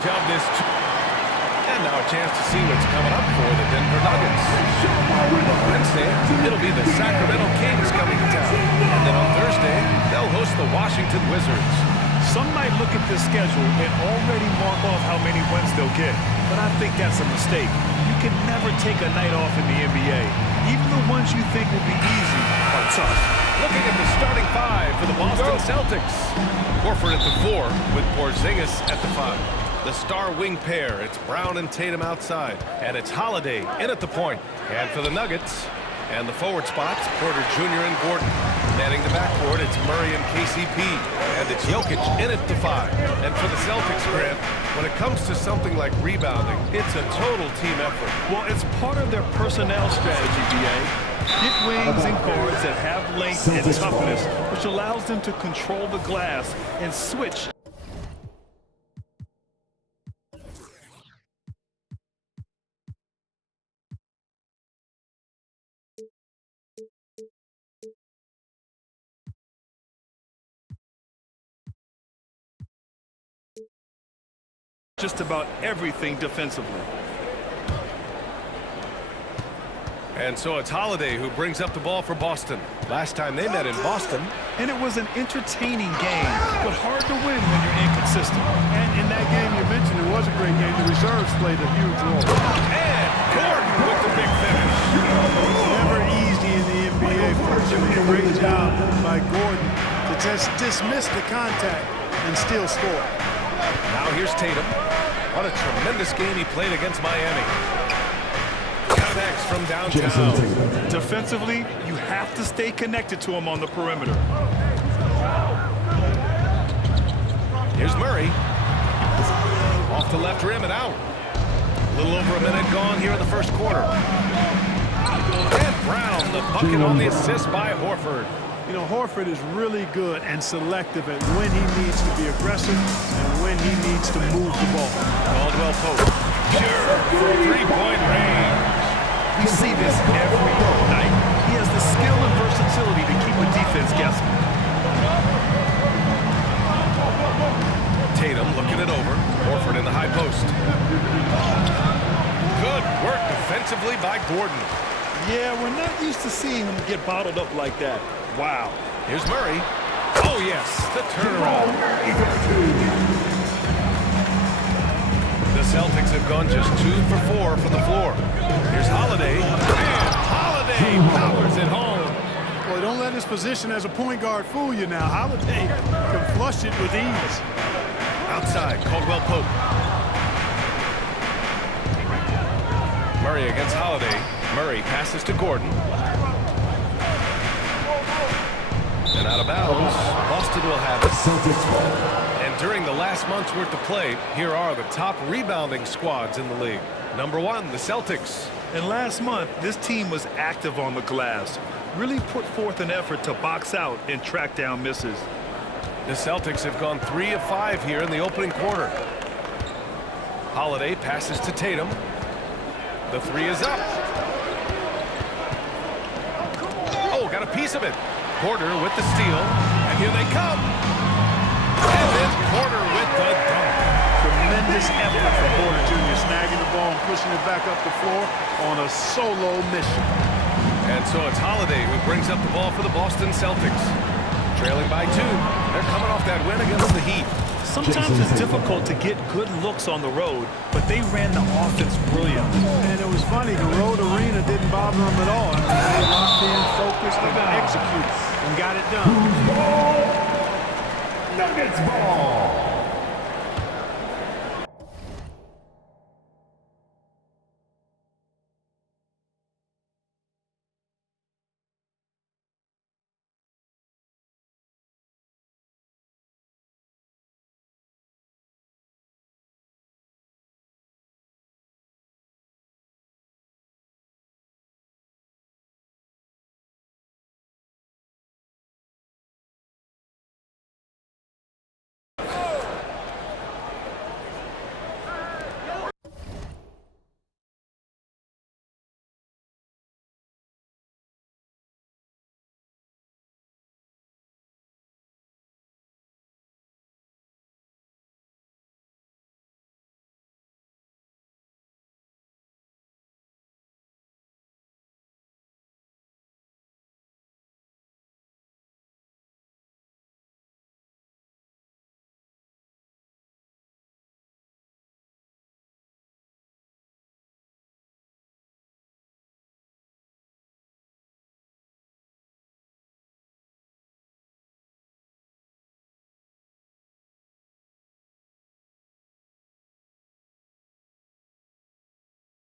Of this, and now a chance to see what's coming up for the Denver Nuggets. Wednesday, it'll be the Sacramento Kings coming to town. And then on Thursday, they'll host the Washington Wizards. Some might look at this schedule and already mark off how many wins they'll get. But I think that's a mistake. You can never take a night off in the NBA. Even the ones you think will be easy are tough. Looking at the starting five for the Boston Celtics. Horford at the 4 with Porzingis at the 5. The star wing pair, it's Brown and Tatum outside. And it's Holiday in at the point. And for the Nuggets, and the forward spots, Porter Jr. and Gordon. Manning the backcourt, it's Murray and KCP. And it's Jokic in at the 5. And for the Celtics, Grant, when it comes to something like rebounding, it's a total team effort. Well, it's part of their personnel strategy, BA. Get wings and guards that have length and toughness, which allows them to control the glass and switch. Just about everything defensively. And so it's Holiday who brings up the ball for Boston. Last time they met in Boston. And it was an entertaining game, but hard to win when you're inconsistent. And in that game you mentioned, it was a great game. The reserves played a huge role. And Gordon with the big finish. Never easy in the NBA, folks. I mean, a great job by Gordon to just dismiss the contact and still score. Now here's Tatum. What a tremendous game he played against Miami. Contacts from downtown. Defensively, you have to stay connected to him on the perimeter. Here's Murray. Off the left rim and out. A little over a minute gone here in the first quarter. And Brown, the bucket on the assist by Horford. You know, Horford is really good and selective at when he needs to be aggressive and when he needs to move the ball. Caldwell Pope. Pure for three-point range. We see this every night. He has the skill and versatility to keep the defense guessing. Tatum looking it over. Horford in the high post. Good work defensively by Gordon. Yeah, we're not used to seeing him get bottled up like that. Wow. Here's Murray. Oh, yes, the turnaround. The Celtics have gone just 2 for 4 from the floor. Here's Holiday. And Holiday powers it home. Boy, don't let his position as a point guard fool you now. Holiday can flush it with ease. Outside, Caldwell Pope. Murray against Holiday. Murray passes to Gordon. And out of bounds, Boston will have it. Celtics ball. And during the last month's worth of play, here are the top rebounding squads in the league. Number 1, the Celtics. And last month, this team was active on the glass. Really put forth an effort to box out and track down misses. The Celtics have gone 3 of 5 here in the opening quarter. Holiday passes to Tatum. The 3 is up. Oh, got a piece of it. Porter with the steal, and here they come. And then Porter with the dunk. Tremendous effort from Porter Jr. snagging the ball and pushing it back up the floor on a solo mission. And so it's Holiday who brings up the ball for the Boston Celtics. Trailing by 2. They're coming off that win against the Heat. Sometimes it's difficult to get good looks on the road, but they ran the offense brilliant. And it was funny, the road arena didn't bother them at all. I mean, they locked in, focused, and executed, and got it done. Nuggets ball.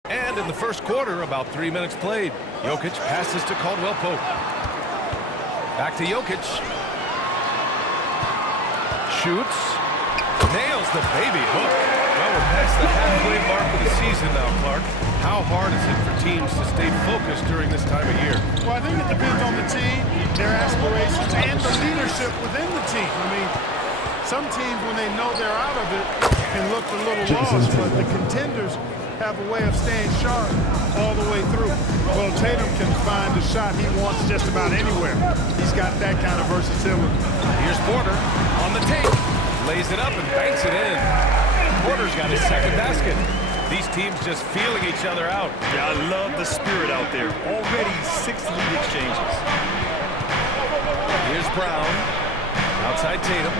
And in the first quarter, about 3 minutes played. Jokic passes to Caldwell Pope. Back to Jokic. Shoots. Nails the baby hook. Well, we're past the halfway mark of the season now, Clark. How hard is it for teams to stay focused during this time of year? Well, I think it depends on the team, their aspirations, and the leadership within the team. I mean, some teams, when they know they're out of it, can look a little lost, but the contenders have a way of staying sharp all the way through. Well, Tatum can find the shot he wants just about anywhere. He's got that kind of versatility. Here's Porter on the tape. Lays it up and banks it in. Porter's got his second basket. These teams just feeling each other out. Yeah, I love the spirit out there. Already 6 lead exchanges. Here's Brown. Outside Tatum.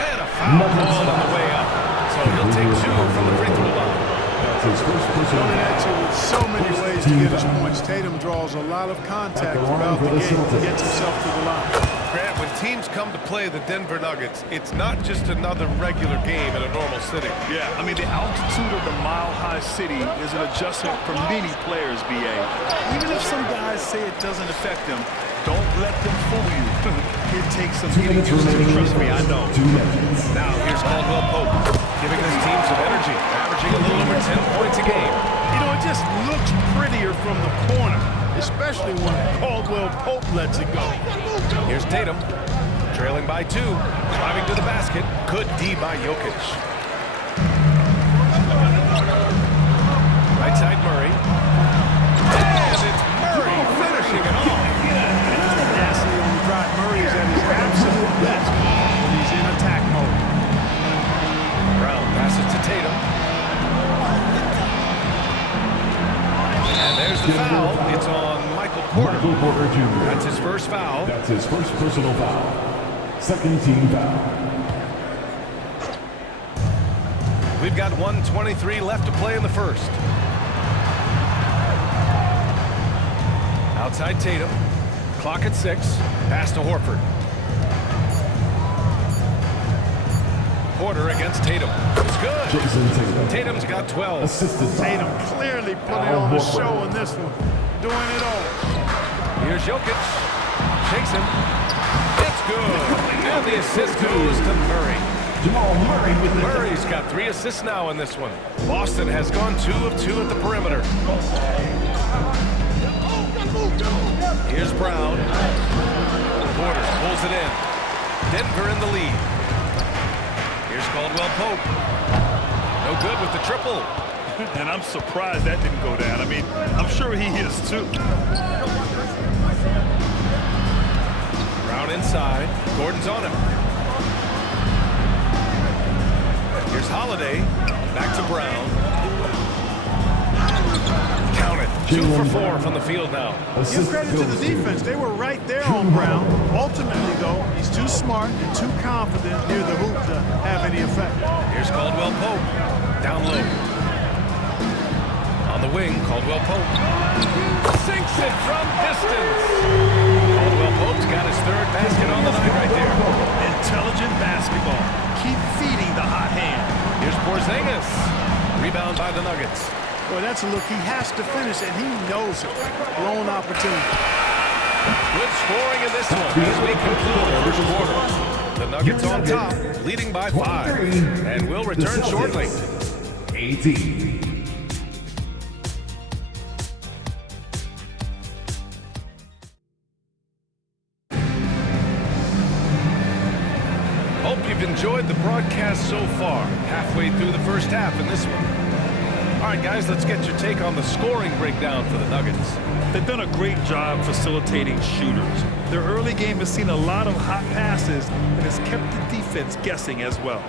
And a foul call on the way up. So he'll take 2 from the free throw line. That's his first personal Coming at you with so many ways to get his points. Tatum draws a lot of contact throughout the game. He gets himself to the line. Grant, when teams come to play the Denver Nuggets, it's not just another regular game in a normal city. Yeah, I mean, the altitude of the mile-high city is an adjustment for many players, B.A. Even if some guys say it doesn't affect them, don't let them fool you. It takes some getting used to. Trust me, I know. 2 minutes. Now here's Caldwell Pope, giving his team some energy, averaging a little over 10 points a game. You know, it just looks prettier from the corner, especially when Caldwell Pope lets it go. Here's Tatum, trailing by 2, driving to the basket. Good D by Jokic. Right side Murray. And it's Murray finishing it off. Nasty on the drive. Murray is at his absolute best when he's in attack mode. Brown passes to Tatum. And there's the foul. It's on Michael Porter. Michael Porter Jr. That's his first foul. That's his first personal foul. Second team foul. We've got 1:23 left to play in the first. Outside Tatum. Clock at 6. Pass to Horford. Porter against Tatum. It's good. Jason Tatum. Tatum's got 12. Assisted by Tatum clearly putting on the show in this one, doing it all. Here's Jokic. Shakes him. It's good. And the assist goes to Murray. Jamal Murray with the Murray's got 3 assists now in this one. Boston has gone 2 of 2 at the perimeter. Here's Brown. Porter pulls it in. Denver in the lead. Here's Caldwell Pope. No good with the triple. And I'm surprised that didn't go down. I mean, I'm sure he is too. Brown inside. Gordon's on him. Here's Holiday. Back to Brown. Count it. 2 for 4 from the field now. Give credit to the defense. They were right there on Brown. Ultimately, though, he's too smart and too confident near the hoop to have any effect. Here's Caldwell Pope. Down low. On the wing, Caldwell Pope. Sinks it from distance. Caldwell Pope's got his 3rd basket on the night right there. Intelligent basketball. Keep feeding the hot hand. Here's Porzingis. Rebound by the Nuggets. Boy, that's a look he has to finish, and he knows it. Blown opportunity. Good scoring in this one as we conclude the first quarter. The Nuggets on top, leading by 5, and will return shortly. 18. Hope you've enjoyed the broadcast so far. Halfway through the first half in this one. All right, guys, let's get your take on the scoring breakdown for the Nuggets. They've done a great job facilitating shooters. Their early game has seen a lot of hot passes and has kept the defense guessing as well.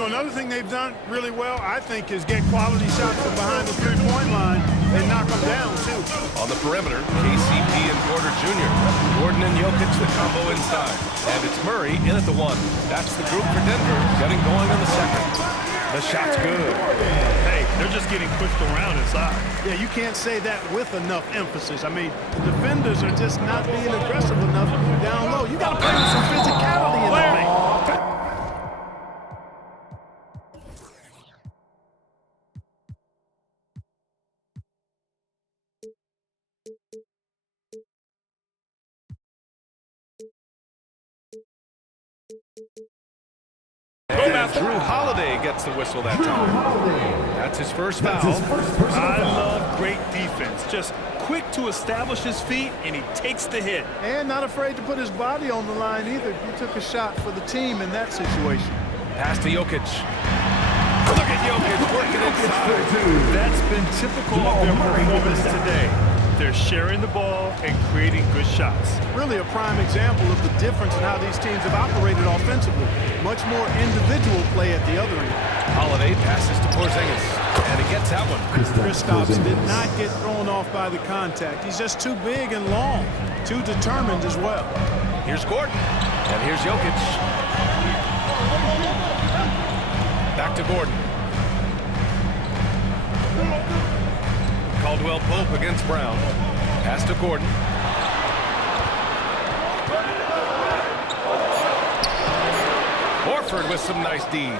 know, another thing they've done really well, I think, is get quality shots from behind the three-point line and knock them down, too. On the perimeter, KCP and Porter Jr. Gordon and Jokic, the combo inside. And it's Murray in at the 1. That's the group for Denver, getting going on the second. The shot's good. Hey, they're just getting pushed around inside. Yeah, you can't say that with enough emphasis. I mean, the defenders are just not being aggressive enough down low. You got to play with some physicality in the paint. And Drew Holiday gets the whistle that time. That's his first foul. I love great defense. Just quick to establish his feet, and he takes the hit. And not afraid to put his body on the line either. He took a shot for the team in that situation. Pass to Jokic. Look at Jokic working inside. That's been typical of their performance today. They're sharing the ball and creating good shots. Really a prime example of the difference in how these teams have operated offensively. Much more individual play at the other end. Holiday passes to Porzingis, and he gets that one. Kristaps did not get thrown off by the contact. He's just too big and long, too determined as well. Here's Gordon, and here's Jokic. Back to Gordon. Caldwell Pope against Brown. Pass to Gordon. Horford with some nice D.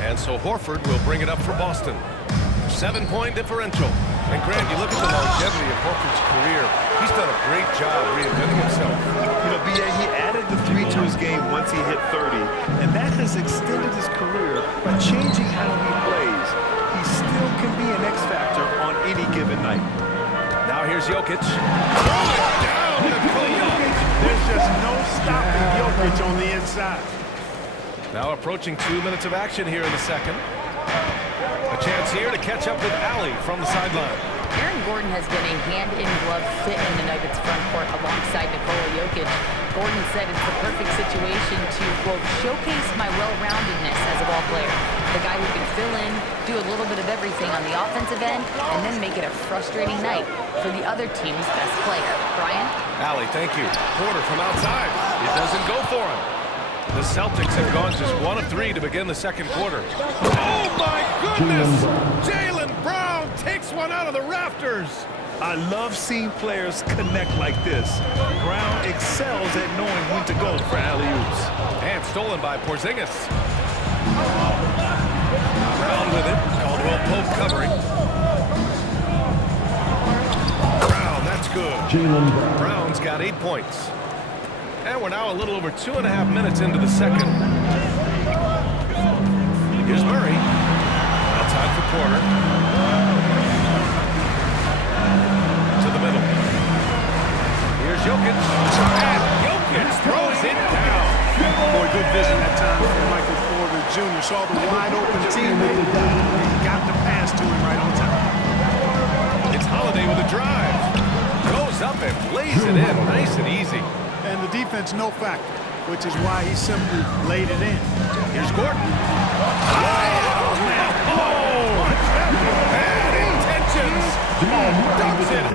And so Horford will bring it up for Boston. 7-point differential. And Grant, you look at the longevity of Horford's career. He's done a great job reinventing himself. You know, B.A., he added the 3 to his game once he hit 30, and that has extended his career by changing how he plays. He still can be an X factor on any given night. Now here's Jokic. Throw it down to Jokic. There's just no stopping Jokic on the inside. Now approaching 2 minutes of action here in the second. A chance here to catch up with Allie from the sideline. Aaron Gordon has been a hand-in-glove fit in the Nuggets front court alongside Nikola Jokic. Gordon said it's the perfect situation to, quote, showcase my well-roundedness as a ball player. The guy who can fill in, do a little bit of everything on the offensive end, and then make it a frustrating night for the other team's best player. Brian? Allie, thank you. Porter from outside. It doesn't go for him. The Celtics have gone just 1 of 3 to begin the second quarter. Oh, my goodness! Jaylen Brown takes one out of the rafters. I love seeing players connect like this. Brown excels at knowing when to go for alley-oops. And stolen by Porzingis. Brown with it. Caldwell Pope covering. Brown, that's good. Brown's got 8 points. And we're now a little over 2.5 minutes into the second. Here's Murray. Outside for Porter. To the middle. Here's Jokic. And Jokic throws it down. Boy, good vision that time from Michael Porter Jr. Saw the wide open teammate and got the pass to him right on time. It's Holiday with a drive. Goes up and lays it in. Nice and easy. And the defense no factor, which is why he simply laid it in. Here's Gordon. Bad intentions. Dunks it.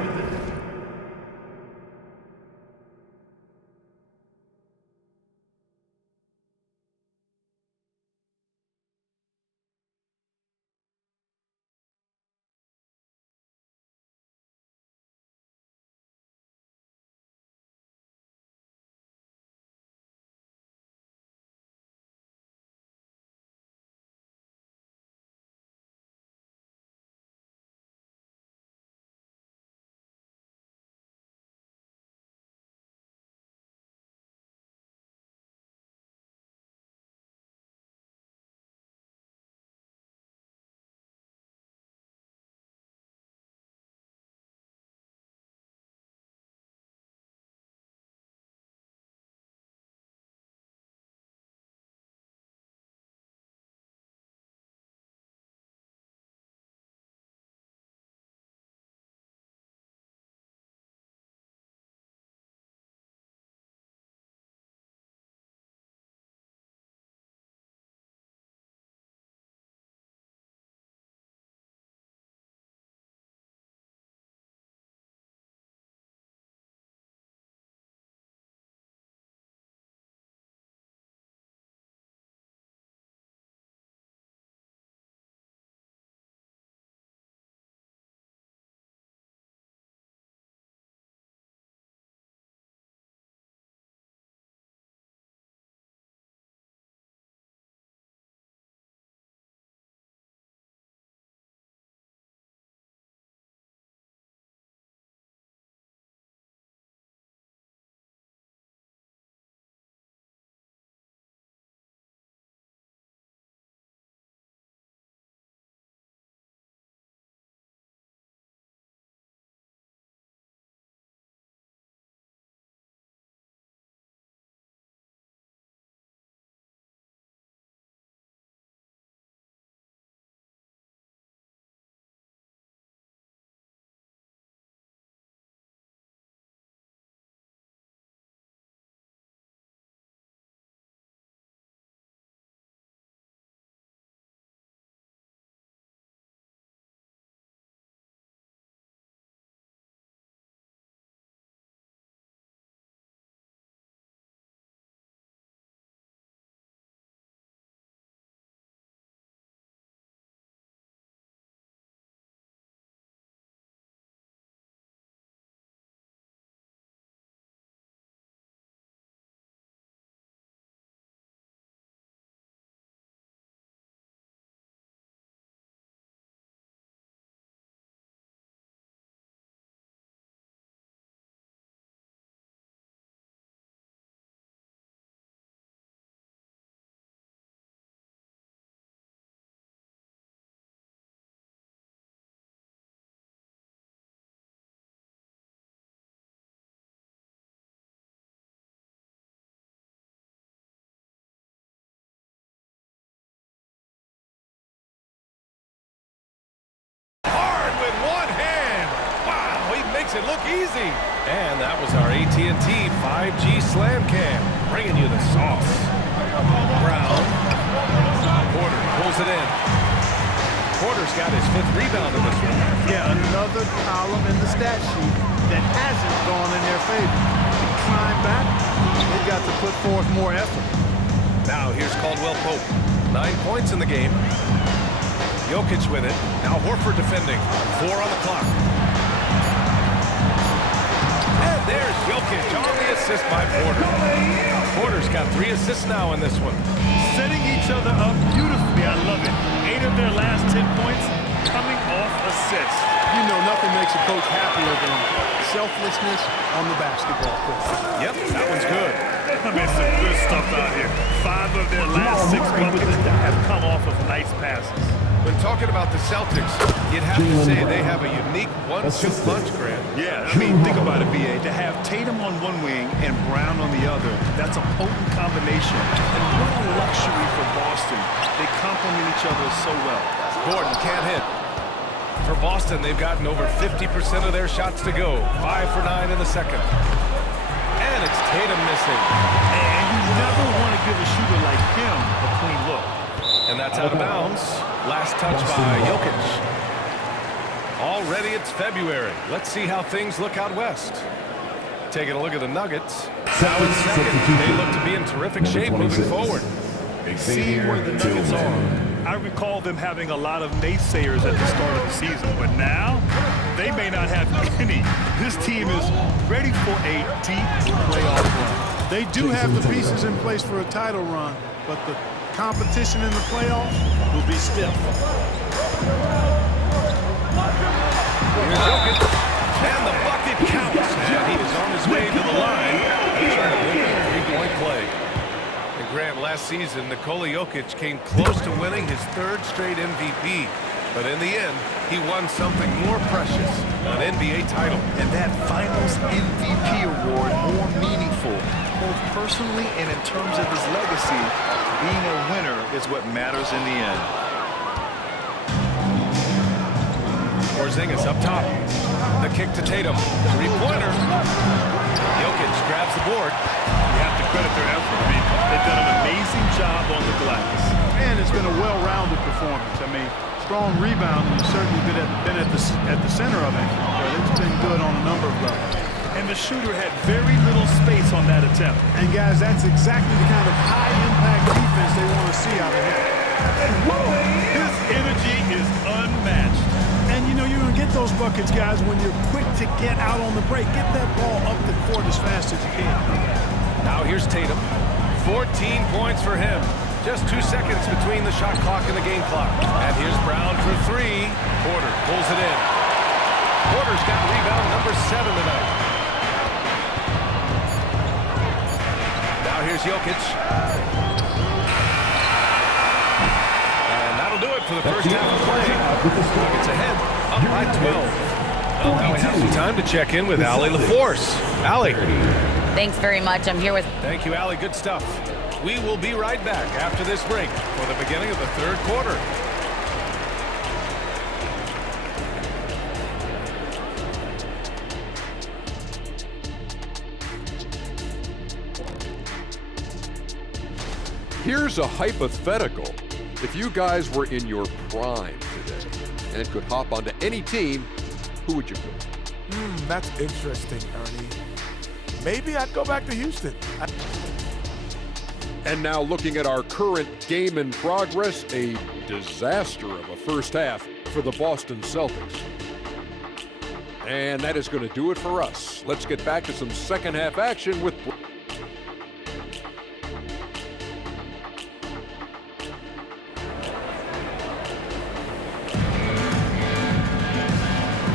makes it look easy. And that was our AT&T 5G Slam Cam, bringing you the sauce. Brown. Porter pulls it in. Porter's got his 5th rebound in this one. Yeah, another column in the stat sheet that hasn't gone in their favor. To climb back, they've got to put forth more effort. Now here's Caldwell Pope. 9 points in the game. Jokic with it. Now Horford defending. 4 on the clock. And there's Jokic on the assist by Porter. Porter's got 3 assists now in this one. Setting each other up beautifully. I love it. 8 of their last 10 points coming off assists. You know nothing makes a coach happier than selflessness on the basketball court. Yep, that one's good. I mean, some good stuff out here. 5 of their last 6 buckets have come off of nice passes. When talking about the Celtics, you'd have to say they have a unique 1-2 punch, Grant. Yeah, I mean, think about it, B.A. To have Tatum on one wing and Brown on the other, that's a potent combination. And what a luxury for Boston. They complement each other so well. Gordon can't hit. For Boston, they've gotten over 50% of their shots to go. 5 for 9 in the second. And it's Tatum missing. And you never want to give a shooter like him a clean look. And that's out of bounds. Last touch by Jokic. Already it's February. Let's see how things look out west. Taking a look at the Nuggets. Now in second, they look to be in terrific shape moving forward. See where the Nuggets are. I recall them having a lot of naysayers at the start of the season, but now they may not have any. This team is ready for a deep playoff run. They do have the pieces in place for a title run, but the competition in the playoffs will be stiff. Here's Jokic, and the bucket counts. And he is on his way to the line. Trying to win a 3-point play. And Grant, last season, Nikola Jokic came close to winning his 3rd straight MVP. But in the end, he won something more precious, an NBA title. And that Finals MVP award more meaningful, both personally and in terms of his legacy. Being a winner is what matters in the end. Porzingis up top. The kick to Tatum. 3-pointer. Jokic grabs the board. You have to credit their effort. I mean, they've done an amazing job on the glass. And it's been a well-rounded performance. I mean, strong rebounding has certainly been at the center of it, but it's been good on a number of levels. And the shooter had very little space on that attempt. And guys, that's exactly the kind of high-impact defense they want to see out of him. His energy is unmatched. And you know you're going to get those buckets, guys, when you're quick to get out on the break. Get that ball up the court as fast as you can. Now here's Tatum. 14 points for him. Just 2 seconds between the shot clock and the game clock. And here's Brown for 3. Porter pulls it in. Porter's got rebound number 7 tonight. Now here's Jokic. And that'll do it for the first half of play. Nuggets ahead, up by 12. Well, now we have some time to check in with Allie LaForce. Allie. Thanks very much. I'm here with... Thank you, Allie. Good stuff. We will be right back after this break for the beginning of the 3rd quarter. Here's a hypothetical. If you guys were in your prime today and could hop onto any team, who would you pick? That's interesting, Ernie. Maybe I'd go back to Houston. And now looking at our current game in progress, a disaster of a first half for the Boston Celtics. And that is going to do it for us. Let's get back to some second half action with...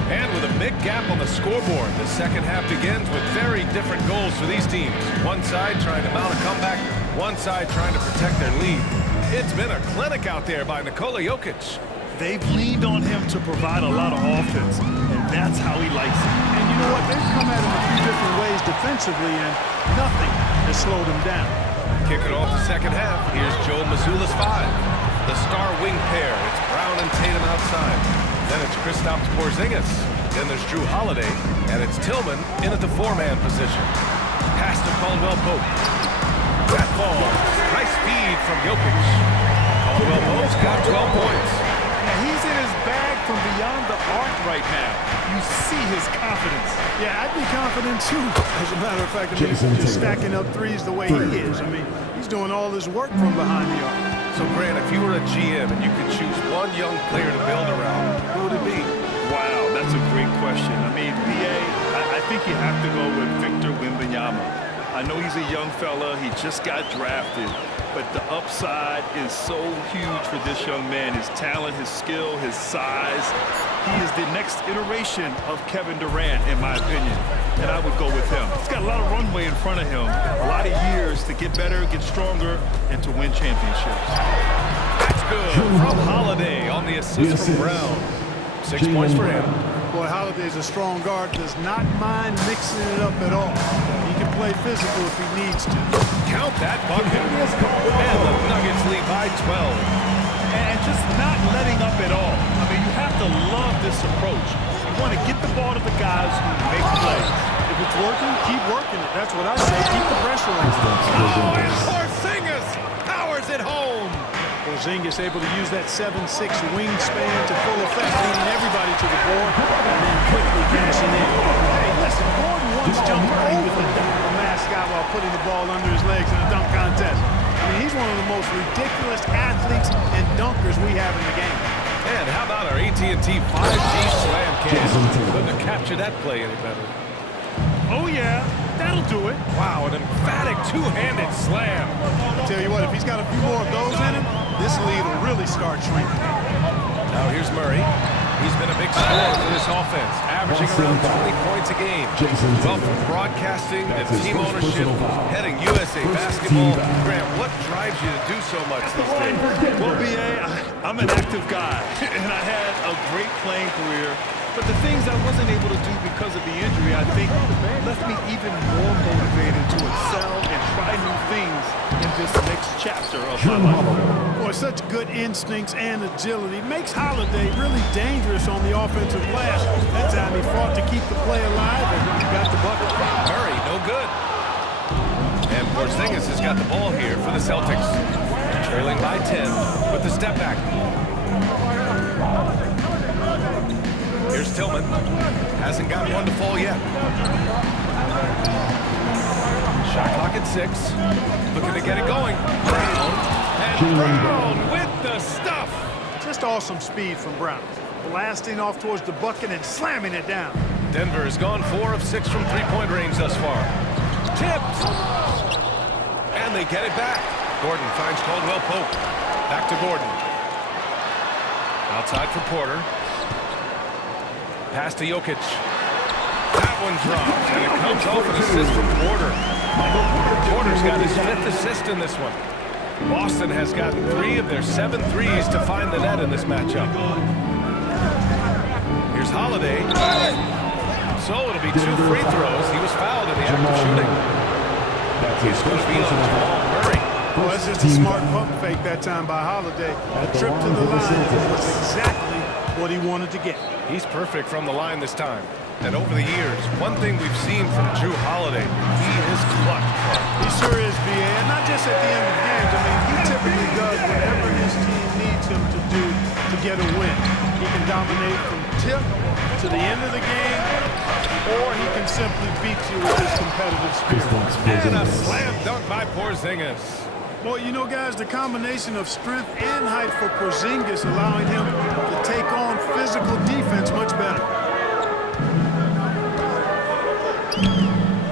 And with a big gap on the scoreboard, the second half begins with very different goals for these teams. One side trying to mount a comeback, one side trying to protect their lead. It's been a clinic out there by Nikola Jokic. They've leaned on him to provide a lot of offense, and that's how he likes it. And you know what? They've come at him a few different ways defensively, and nothing has slowed him down. Kicking off the second half, here's Joe Mazzulla's 5. The star wing pair, it's Brown and Tatum outside. Then it's Kristaps Porzingis. Then there's Drew Holiday, and it's Tillman in at the four-man position. Pass to Caldwell Pope. That ball, nice feed from Jokic. Caldwell Pope's got 12 points. And he's in his bag from beyond the arc right now. You see his confidence. Yeah, I'd be confident too. As a matter of fact, I mean, just stacking up threes the way he is. I mean, he's doing all this work from behind the arc. So, Grant, if you were a GM and you could choose one young player to build around, who would it be? Wow, that's a great question. I mean, BA, I think you have to go with Victor Wembanyama. I know he's a young fella. He just got drafted. But the upside is so huge for this young man. His talent, his skill, his size. He is the next iteration of Kevin Durant, in my opinion. And I would go with him. He's got a lot of runway in front of him. A lot of years to get better, get stronger, and to win championships. That's good from Holiday on the assist from Brown. 6 points for him. Boy, Holiday's a strong guard, does not mind mixing it up at all. He can play physical if he needs to. Count that bucket. And the Nuggets lead by 12. And just not letting up at all. I mean, you have to love this approach. You want to get the ball to the guys who make plays. If it's working, keep working it. That's what I say. Keep the pressure on. Oh, and Porzingis powers it home. Porzingis able to use that 7'6" wingspan to full effect, leading everybody to the board, and then quickly cashing in. Hey, listen, Gordon once jumped over the mascot while putting the ball under his legs in a dunk contest. I mean, he's one of the most ridiculous athletes and dunkers we have in the game. And how about our AT&T 5G slam cam? Couldn't have captured that play any better. Oh, yeah. That'll do it. Wow, an emphatic two-handed slam. I'll tell you what, if he's got a few more of those in him, this lead will really start shrinking. Now here's Murray. He's been a big scorer for this offense, averaging around 20 points a game. Well, from broadcasting to team ownership, heading USA basketball. Graham, what drives you to do so much these days? Well, BA, I'm an active guy, and I had a great playing career. But the things I wasn't able to do because of the injury, I think, left me even more motivated to excel and try new things in this next chapter of my life. Boy, such good instincts and agility. Makes Holiday really dangerous on the offensive glass. That time he fought to keep the play alive and got the bucket. Murray, no good. And Porzingis has got the ball here for the Celtics. Trailing by 10 with the step back. Here's Tillman. Hasn't got one to fall yet. Shot clock at 6. Looking to get it going. Brown. And Brown with the stuff. Just awesome speed from Brown. Blasting off towards the bucket and slamming it down. Denver has gone 4 of 6 from three-point range thus far. Tipped. And they get it back. Gordon finds Caldwell Pope. Back to Gordon. Outside for Porter. Pass to Jokic. That one drops, and it comes off an assist from Porter. Porter's got his 5th assist in this one. Boston has gotten 3 of their 7 threes to find the net in this matchup. Here's Holiday. So it'll be 2 free throws. He was fouled in the act of shooting. He's going to be on Jamal Murray. Well, that's just a smart pump fake that time by Holiday. A trip to the line was exactly what he wanted to get. He's perfect from the line this time. And over the years, one thing we've seen from Drew Holiday, he is clutch. He sure is, BA. And not just at the end of games. I mean, he typically does whatever his team needs him to do to get a win. He can dominate from tip to the end of the game, or he can simply beat you with his competitive spirit. And a slam dunk by Porzingis. Well, you know, guys, the combination of strength and height for Porzingis allowing him to take on physical defense much better.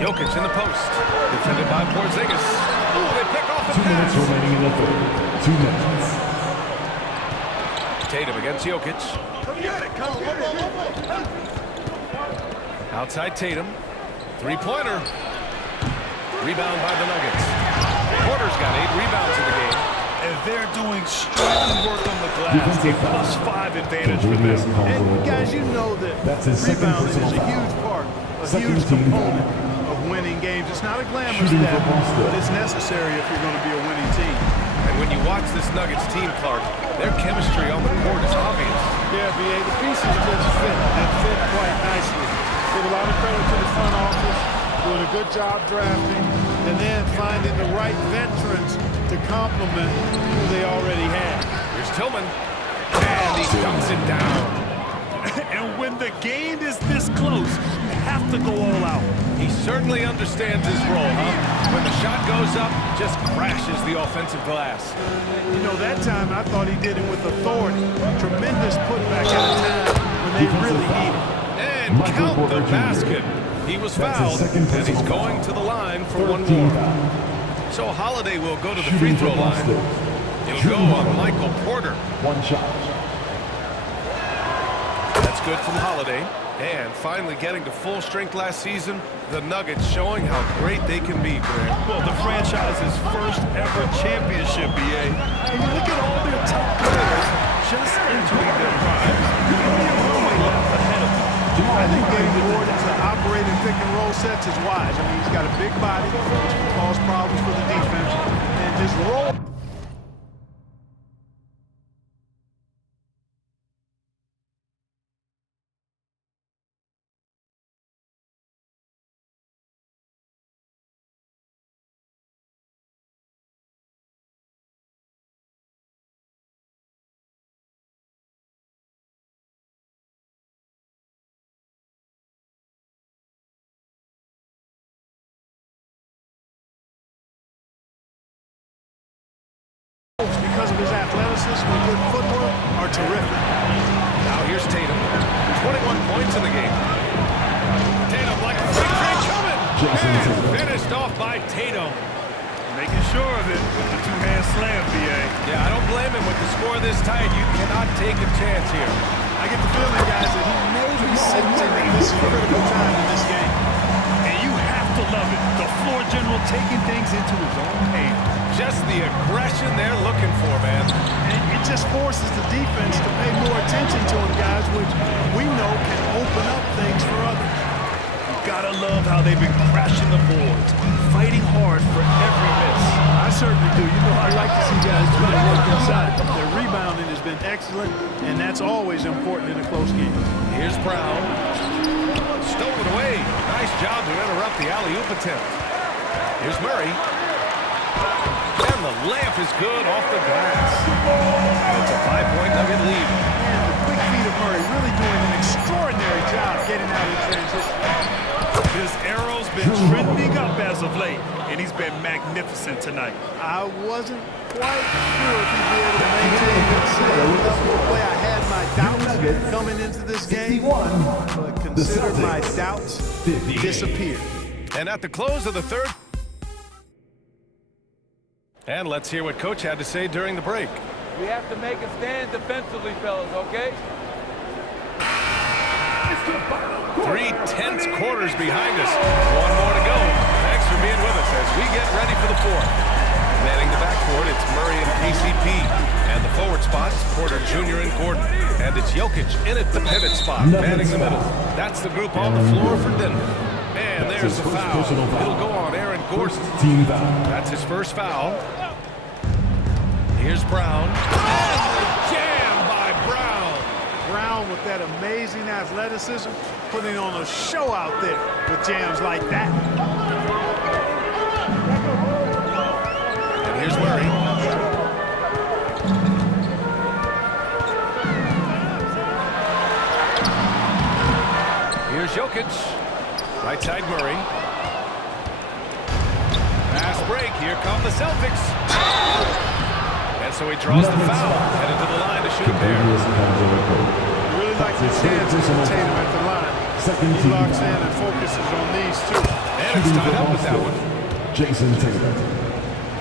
Jokic in the post. Defended by Porzingis. Oh, they pick off the 2 minutes pass. remaining in the third. 2 minutes. Tatum against Jokic. Outside Tatum. Three-pointer. Rebound by the Nuggets. Porter's got 8 rebounds in the game. And they're doing strong work on the glass. A +5 advantage for them. And guys, you know that rebounding is a huge part, a huge component of winning games. It's not a glamorous stat, but it's necessary if you're going to be a winning team. And when you watch this Nuggets team, Clark, their chemistry on the court is obvious. Yeah, B.A., the pieces just fit and fit quite nicely. Give a lot of credit to the front office, doing a good job drafting, and then finding the right veterans to complement who they already had. Here's Tillman, and he dunks it down. And when the game is this close, you have to go all out. He certainly understands his role, huh? When the shot goes up, just crashes the offensive glass. You know, that time I thought he did it with authority. Tremendous putback at a time when they really need it. And count the basket. He was fouled, and he's going to the line for one more. So Holiday will go to the free throw line. He'll go on Michael Porter. One shot. That's good from Holiday. And finally getting to full strength last season, the Nuggets showing how great they can be, Grant. Well, the franchise's first ever championship, B.A. And you look at all their top players just entering their prime. Only a runway left ahead of them. I think getting Gordon to operate in pick and roll sets is wise. I mean, he's got a big body, which can cause problems for the defense. And his roll... because of his athleticism and good footwork are terrific. Now here's Tatum. 21 points in the game. Tatum like a freight train coming. And finished off by Tatum. Making sure of it with the two-hand slam, B.A. Yeah, I don't blame him. With the score this tight, you cannot take a chance here. I get the feeling, guys, that he may be sensing that this is a critical time in this game. And you have to love it. The floor general taking things into his own hands. Just the aggression they're looking for, man. And it just forces the defense to pay more attention to him, guys, which we know can open up things for others. You gotta love how they've been crashing the boards, fighting hard for every miss. I certainly do. You know, I like to see guys try to work inside. Their rebounding has been excellent, and that's always important in a close game. Here's Brown. Stolen away. Nice job to interrupt the alley-oop attempt. Here's Murray. And the layup is good off the glass. It's a 5-point Nugget lead. And the quick feet of Murray really doing an extraordinary job getting out in transition. His arrow's been trending up as of late, and he's been magnificent tonight. I wasn't quite sure if he'd be able to maintain that same level of play. I had my doubts coming into this game, but consider my doubts disappeared. And at the close of the third. And let's hear what Coach had to say during the break. We have to make a stand defensively, fellas, okay? 3 tense quarters behind us. One more to go. Thanks for being with us as we get ready for the fourth. Manning the backcourt, it's Murray and KCP. And the forward spots, Porter Jr. and Gordon. And it's Jokic in at the pivot spot, manning the middle. That's the group on the floor for Denver. And there's the foul. It'll go on Aaron Gordon. That's his first foul. Here's Brown. And the jam by Brown. Brown with that amazing athleticism, putting on a show out there with jams like that. And here's Murray. Here's Jokic. Right side Murray. Fast break. Here come the Celtics. And so he draws the foul. Headed to the line to shoot a pair. I really like the chances of Tatum at the line. He locks in and focuses on these two. And it's tied up with that one. Jason Tatum.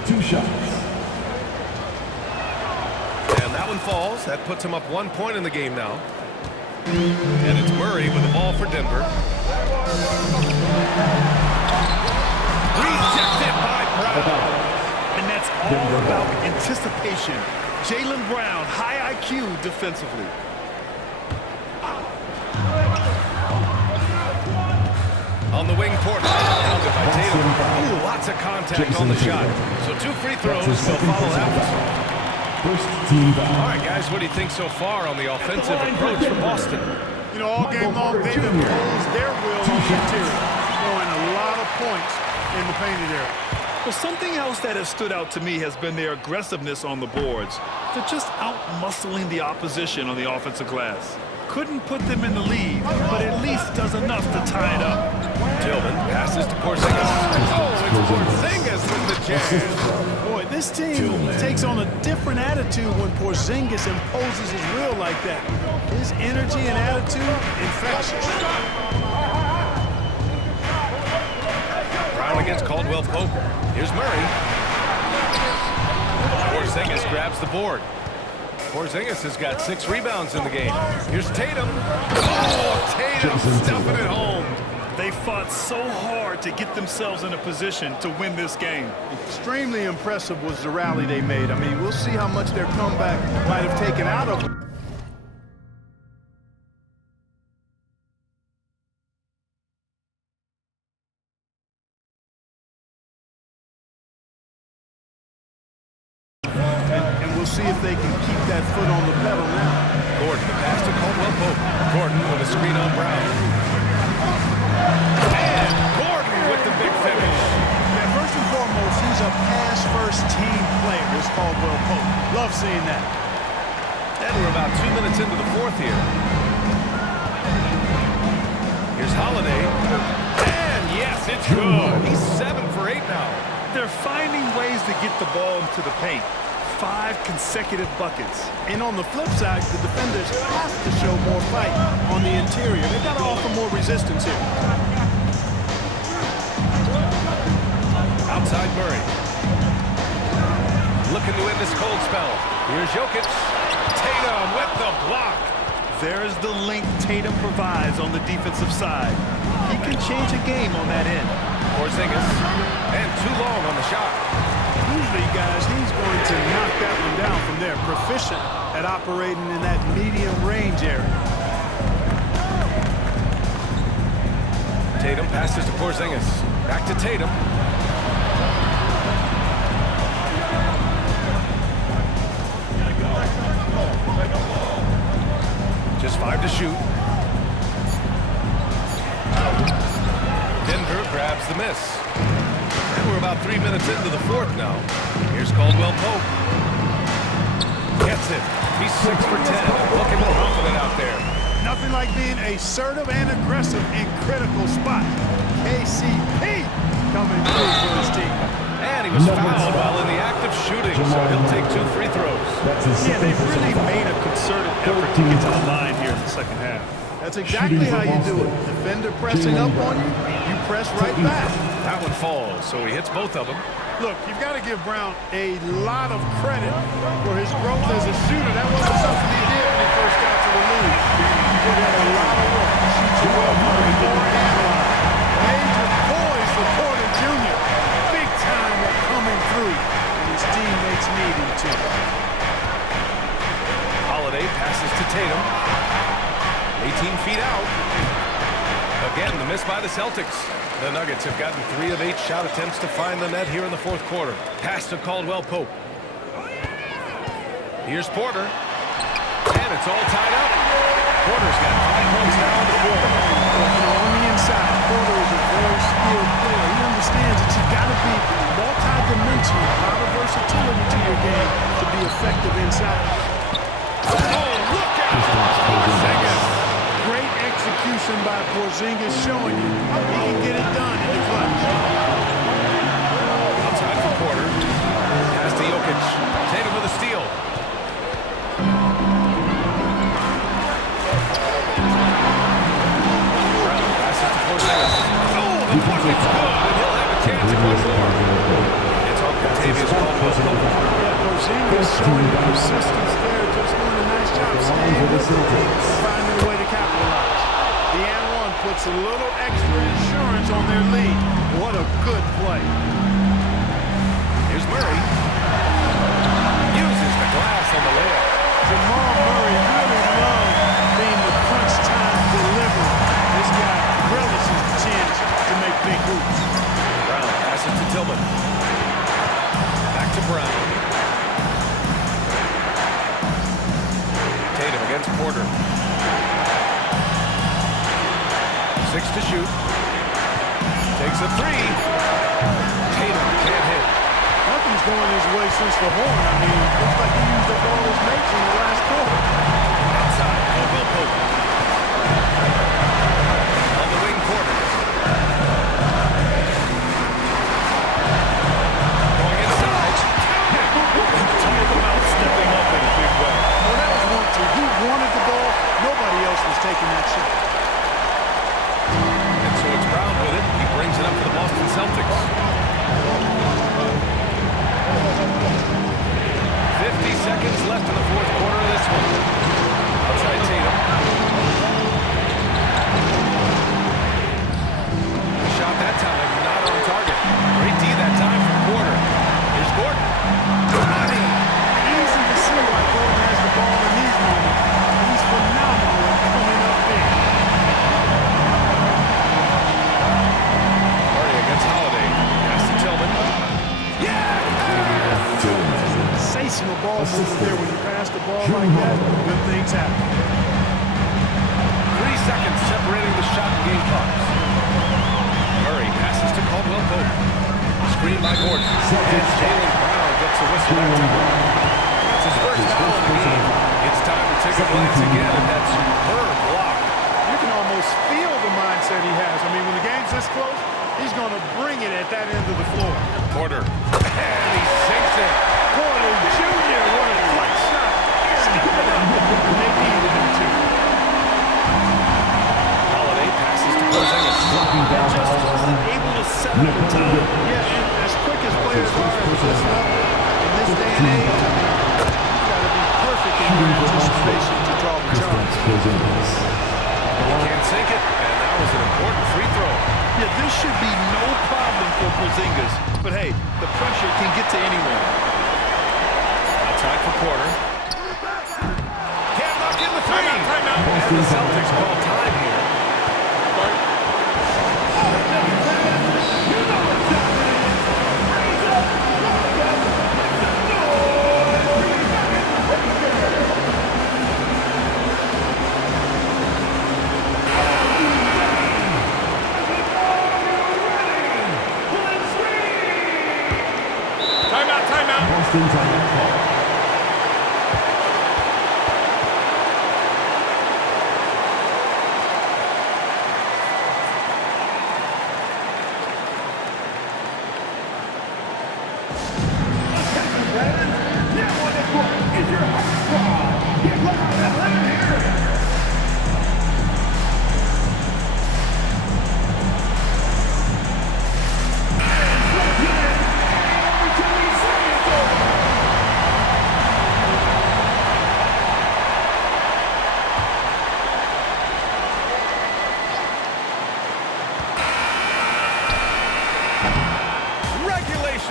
2 shots. And that one falls. That puts him up 1 point in the game now. And it's Murray with the ball for Denver. Rejected by Brown. And that's all about anticipation. Jaylen Brown, high IQ defensively. On the wing, Porter. defended by Tatum. Ooh, lots of contact on the shot. So 2 free throws will follow that one. First team foul. All right, guys, what do you think so far on the offensive approach for Boston? You know, all game long, they've imposed their will on the interior, scoring a lot of points in the painted area. Well, something else that has stood out to me has been their aggressiveness on the boards. They're just out-muscling the opposition on the offensive glass. Couldn't put them in the lead, but at least does enough to tie it up. Tillman passes to Porzingis. Oh, it's Porzingis with the jam. Boy, this team takes on a different attitude when Porzingis imposes his will like that. His energy and attitude, infectious. Brown against Caldwell Pope. Here's Murray. Porzingis grabs the board. Porzingis has got 6 rebounds in the game. Here's Tatum. Oh, Tatum stuffing it home. They fought so hard to get themselves in a position to win this game. Extremely impressive was the rally they made. I mean, we'll see how much their comeback might have taken out of them. We'll see if they can keep that foot on the pedal now. Gordon, the pass to Caldwell Pope. Gordon with a screen on Brown. And Gordon with the big finish. Yeah, first and foremost, he's a pass-first team player, this Caldwell Pope. Love seeing that. And we're about 2 minutes into the fourth here. Here's Holiday. And yes, it's good. He's 7 for 8 now. They're finding ways to get the ball into the paint. 5 consecutive buckets. And on the flip side, the defenders have to show more fight on the interior. They've got to offer more resistance here. Outside Murray. Looking to end this cold spell. Here's Jokic. Tatum with the block. There's the length Tatum provides on the defensive side. He can change a game on that end. Porzingis. And too long on the shot. Usually, guys, he's going to knock that one down from there. Proficient at operating in that medium range area. Tatum passes to Porzingis. Back to Tatum. Just 5 to shoot. Denver grabs the miss. And we're about 3 minutes into the fourth now. Here's Caldwell Pope. Gets it. He's 6 for 10. Looking confident out there. Nothing like being assertive and aggressive in critical spots. KCP coming through for his team. And he was fouled while in the act of shooting, so he'll take 2 free throws. Yeah, they've really made a concerted effort to get to the line here in the second half. That's exactly how you do it. Defender pressing up on you, you press right back. That one falls, so he hits both of them. Look, you've got to give Brown a lot of credit for his growth as a shooter. That wasn't something he did when he first got to the league. He put in a lot of work. Shoots it well, moving forward and line. Major poise for Porter Jr. Big time at coming through, and his teammates need him to. Holiday passes to Tatum. 18 feet out. Again, the miss by the Celtics. The Nuggets have gotten 3 of 8 shot attempts to find the net here in the fourth quarter. Pass to Caldwell Pope. Here's Porter. And it's all tied up. Porter's got 5 points now in the quarter. On the inside, Porter is a very skilled player. He understands that you've got to be multi-dimensional, a lot of versatility to your game to be effective inside. Oh, look out! Porzingis. Great execution by Porzingis, showing you he can get it done in the clutch. Outside for Porter. Pass to Jokic. Tatum with a steal. Brown passes to Porzingis. Oh, the bucket's good, and he'll have a chance at one more. It's on Contavious Caldwell. Porzingis showing persistence there, just doing a nice job staying with the team, finding a way to capitalize. The and one puts a little extra insurance on their lead. What a good play. Here's Murray. Uses the glass on the layup. Jamal Murray really loves being the crunch time deliverer. This guy relishes the chance to make big hoops. Takes a three. Tatum can't hit. Nothing's going his way since the horn. I mean, looks like he used up all his mates in the last quarter. Outside, Caldwell Pope. On the wing, Porter. Going inside. Talk about stepping up in a big way. Well, that was 1-2. He wanted the ball. Nobody else was taking that shot. And so it's Brown with it. He brings it up for the Boston Celtics. 50 seconds left in the fourth quarter of this one. Outside Tatum. The shot that time, not on target. Great D that time from Porter. Here's Gordon. Money. Easy to see why Gordon has the ball in these moments. He's phenomenal at coming up big. Murray against Holiday. Pass to Tillman. Yeah! Sensational ball movement there when you pass the ball like that. Good things happen. 3 seconds separating the shot and game clocks. Murray passes to Caldwell Pope. Screen by Gordon. And Jaylen Brown gets a whistle that time. That's his first foul of the game. It's time to take a glance again at that superb block. You can almost feel the mindset he has. I mean, when the game's this close, he's going to bring it at that end of the floor. Porter. And he sinks it. Porter Jr., what a clutch shot. Stepping up. They needed him to. Holiday passes to Porzingis. Just wasn't able to set up in time. Yeah, and as quick as players are at this level, in this day and age, I mean, you've got to be perfect in your anticipation to draw the charge. He can't sink it, and that was an important free throw. Yeah, this should be no problem for Porzingis. But hey, the pressure can get to anyone. Outside for Porter. Can't knock in the three. Timeout. And the Celtics call time here. Timeout.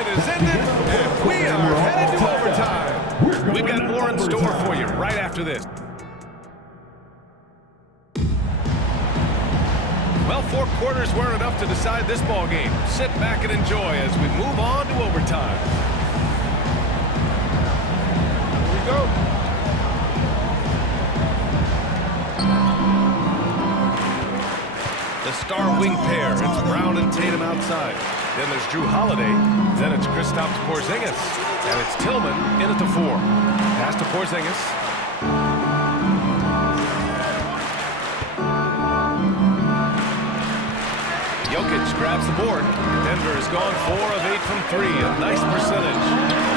Is ended, and we are headed to overtime. We've got more in store for you right after this. Well, 4 quarters weren't enough to decide this ball game. Sit back and enjoy as we move on to overtime. Here we go. The star wing pair. It's Brown and Tatum outside. Then there's Drew Holiday. Then it's Kristaps Porzingis. And it's Tillman in at the 4. Pass to Porzingis. Jokic grabs the board. Denver has gone 4 of 8 from 3. A nice percentage.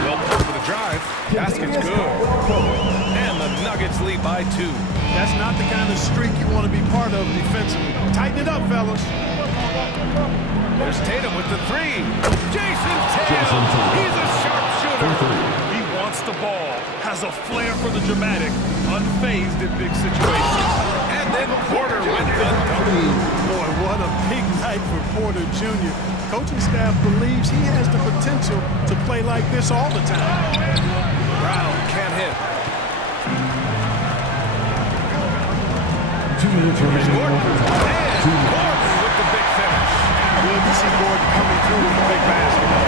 Well put for the drive. Basket's good. And the Nuggets lead by 2. That's not the kind of streak you want to be part of defensively. Tighten it up, fellas. There's Tatum with the 3. Jason Tatum. He's a sharpshooter. He wants the ball, has a flair for the dramatic, unfazed in big situations. And then Porter with the double. Boy, what a big night for Porter Jr. Coaching staff believes he has the potential to play like this all the time. Brown can't hit. Here's Gordon. And Gordon with the big finish. Good to see Gordon coming through with a big basketball.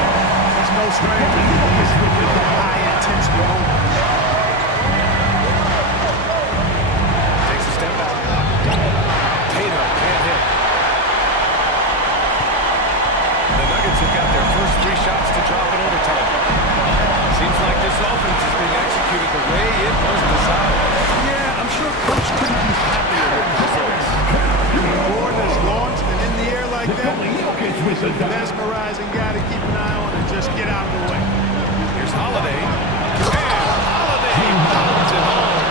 He's no stranger to these high-intensity moments. Takes a step back. Tatum can't hit. first 3 shots to drop in overtime. Seems like this offense is being executed the way it was designed. Yeah, I'm sure Coach couldn't be happier with the results. Gordon is launched and in the air like that. He's a mesmerizing guy to keep an eye on and just get out of the way. Here's Holiday. And Holiday pounds it home.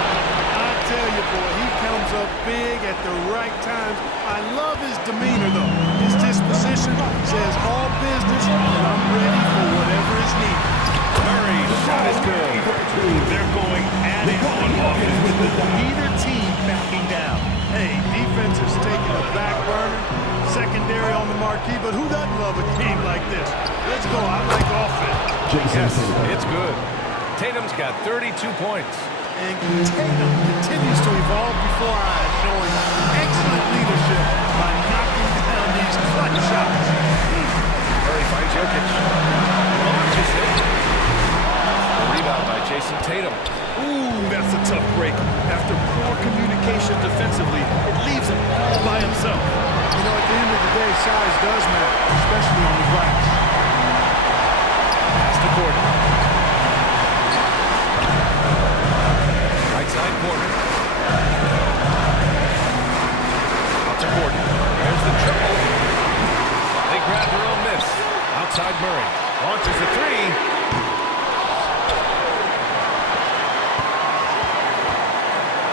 I tell you, boy, he comes up big at the right times. I love his demeanor, though. His disposition says all business, and I'm ready for whatever is needed. Murray, the shot is good. They're going at it on offense. Neither team backing down. Hey, defense is taking a back burner. Secondary on the marquee, but who doesn't love a game like this? Let's go. I like offense. Yes, it's good. Tatum's got 32 points. And Tatum continues to evolve before our eyes, showing excellent leadership by knocking down these clutch shots. Murray finds Jokic. Launches it. A rebound by Jason Tatum. Ooh, that's a tough break. After poor communication defensively, it leaves him all by himself. You know, at the end of the day, size does matter, especially on the glass. Pass to Gordon. Right side corner. Out to Gordon. There's the triple. They grab their own miss. Outside Murray. Launches a 3.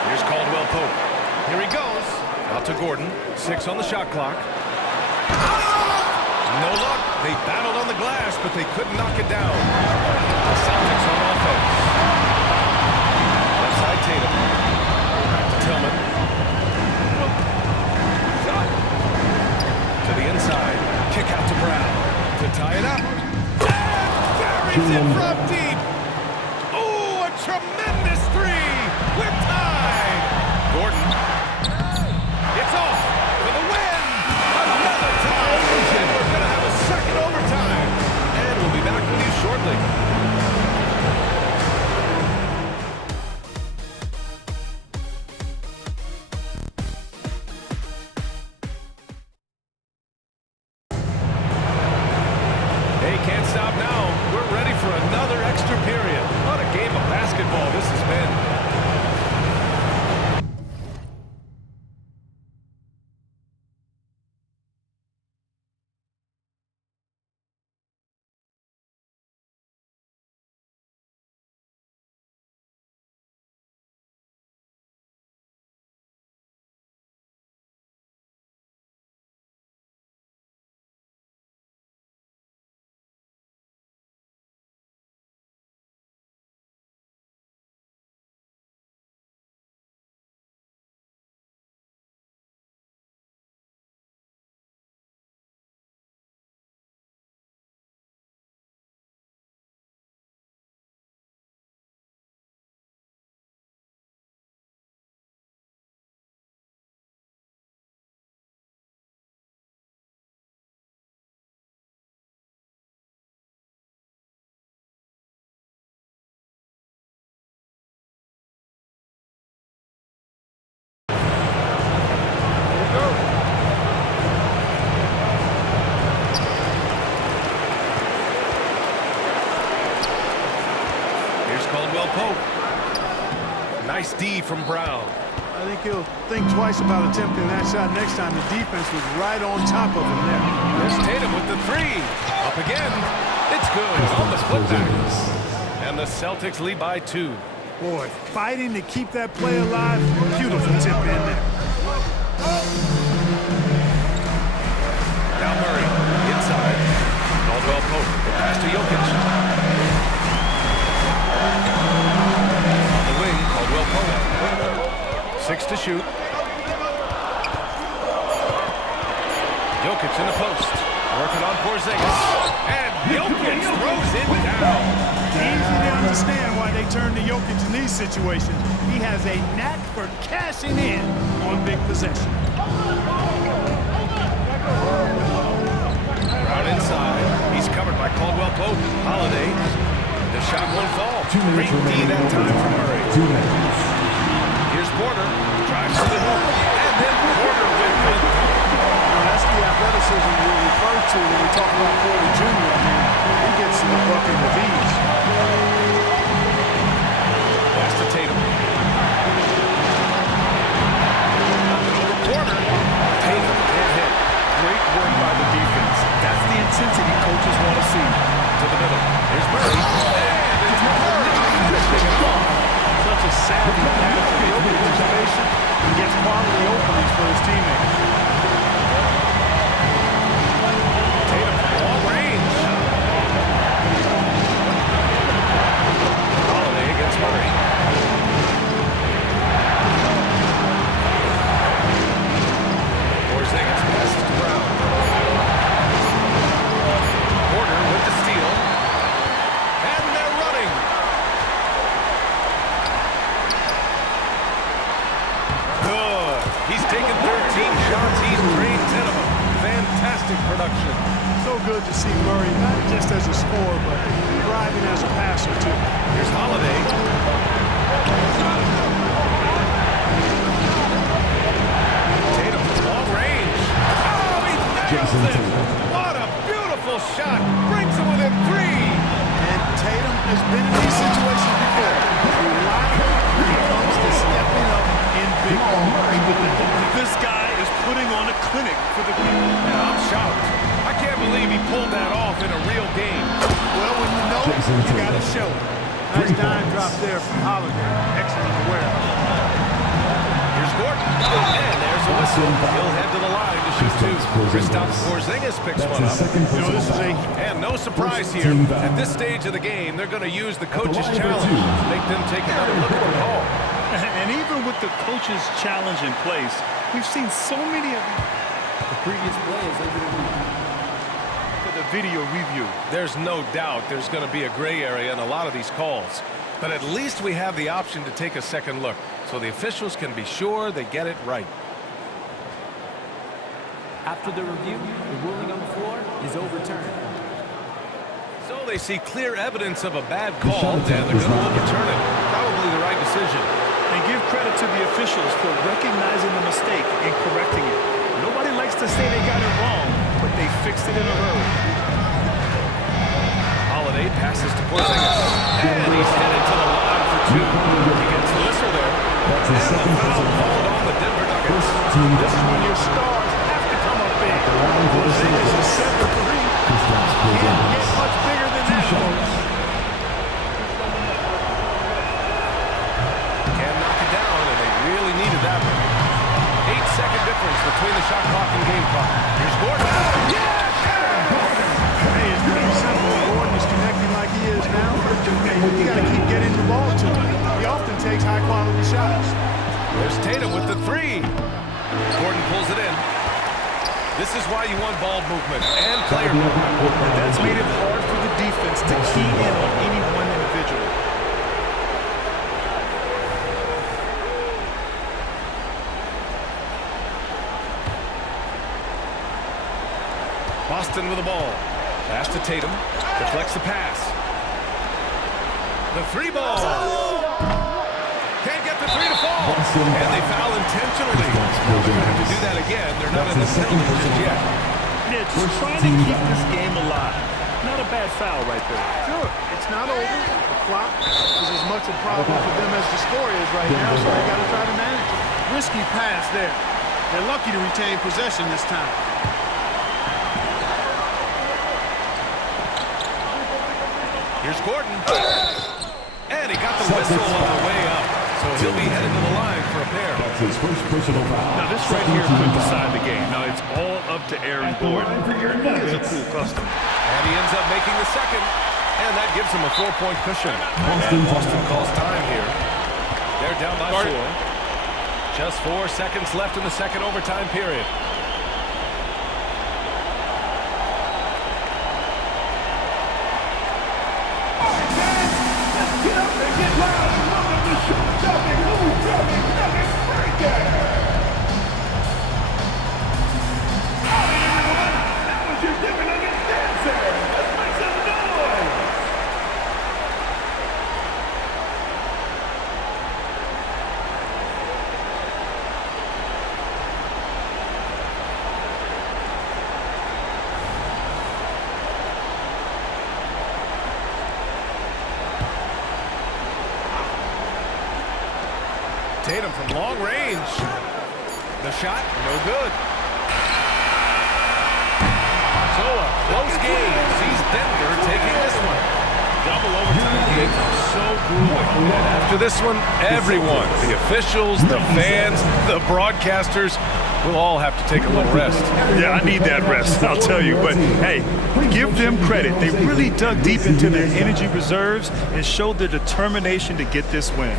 Here's Caldwell Pope. Here he goes. Out to Gordon. 6 on the shot clock. No luck. They battled on the glass, but they couldn't knock it down. The Celtics on offense. Left side Tatum. Back to Tillman. To the inside. Kick out to Brown. To tie it up. And buries it from deep. Oh, a tremendous 3. We're tied. Gordon. It's off for the win. Another tie. And we're going to have a second overtime. And we'll be back with you shortly. Hey, can't stop now. We're ready for another extra period. What a game of basketball this has been. Caldwell Pope. Nice D from Brown. I think he'll think twice about attempting that shot next time. The defense was right on top of him there. There's Tatum with the 3. Up again. It's good on the putback. And the Celtics lead by 2. Boy, fighting to keep that play alive. Beautiful tip in there. Now Murray inside. Caldwell Pope. The pass to Jokic. On the wing, Caldwell Pope. 6 to shoot. Jokic in the post. Working on Porzingis. And Jokic throws it down. Easy to understand why they turn to Jokic in these situations. He has a knack for cashing in on big possession. Brown inside. He's covered by Caldwell Pope. Holiday. The shot won't fall. Great D that time for Murray. Here's Porter. Drives to the hoop. And then Porter with the... Now, that's the athleticism we refer to when we talk about Porter Jr. I mean, to the middle. Here's Murray. And it's Murray finishing it off. Such a savvy pass in the open situation. He gets quality openings for his teammates. Tatum from long range. Holiday against Murray. Porzingis passes to Brown. Porter with the steal. And they're running. Good. He's taken 13 shots. He's drained 10 of them. Fantastic production. So good to see Murray, not just as a scorer, but thriving as a passer, too. Here's Holiday. Tatum from long range. Oh, he nails it! What a beautiful shot. Brings him within 3. And Tatum has been in these situations before. Reliable when it comes to stepping up in big moments. This guy is putting on a clinic for the people. And I'm shocked. I can't believe he pulled that off in a real game. Well, when you know it, you got to show it. Nice dime drop there from Holiday. Excellent aware. Here's Gordon. And there's a whistle. He'll head to the line to shoot 2. Kristaps Porzingis picks one up. This is And no surprise here. At this stage of the game, they're going to use the coach's challenge to make them take another look at the call. And even with the coach's challenge in place, we've seen so many of the previous plays for the video review. There's no doubt there's going to be a gray area in a lot of these calls. But at least we have the option to take a second look, so the officials can be sure they get it right. After the review, the ruling on the floor is overturned. So they see clear evidence of a bad call, and they're going to overturn it. Probably the right decision. And give credit to the officials for recognizing the mistake and correcting it. Nobody likes to say they got it wrong, but they fixed it in a hurry. Holiday passes to Porzingis. And he's headed to the line for 2. He gets the whistle there. And the foul called on the Denver Nuggets. This is when your stars have to come up big. Porzingis is set for 3. Can't get much bigger than that, folks. Can't knock it down, and they really needed that one. 8-second difference between the shot clock and game clock. Here's Gordon. Yeah! Hey, it's pretty simple. Gordon is connecting like he is now. You got to keep getting the ball to him. He often takes high-quality shots. There's Tatum with the 3. Gordon pulls it in. This is why you want ball movement and player movement. And that's made it hard for the defense to key in on any one individual. Boston with the ball. Pass to Tatum. Deflects the pass. The 3 ball. Can't get the 3 to fall. And they foul intentionally. They're going to have to do that again. They're not in the penalty just yet. Yeah, just trying to keep this game alive. Not a bad foul right there. Sure, it's not over. The clock is as much a problem for them as the score is right now, so they got to try to manage it. Risky pass there. They're lucky to retain possession this time. Here's Gordon. And he got the whistle on the way up. So he'll be headed to the line for a pair. That's his first personal foul. Now this right here could decide the game. Now it's all up to Aaron Gordon. It's a cool custom. And he ends up making the second. And that gives him a 4-point cushion. And Boston calls time here. They're down by 4. Just 4 seconds left in the second overtime period. Tatum from long range. The shot, no good. So a close game sees Denver taking this grueling. And after this one, everyone, the officials, the fans, the broadcasters, we'll all have to take a little rest. Yeah, I need that rest, I'll tell you. But, hey, give them credit. They really dug deep into their energy reserves and showed their determination to get this win.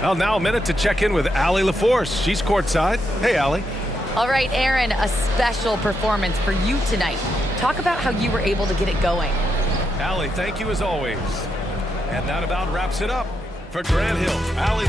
Well, now a minute to check in with Allie LaForce. She's courtside. Hey, Allie. All right, Aaron, a special performance for you tonight. Talk about how you were able to get it going. Allie, thank you as always. And that about wraps it up. For Grant Hill, Allie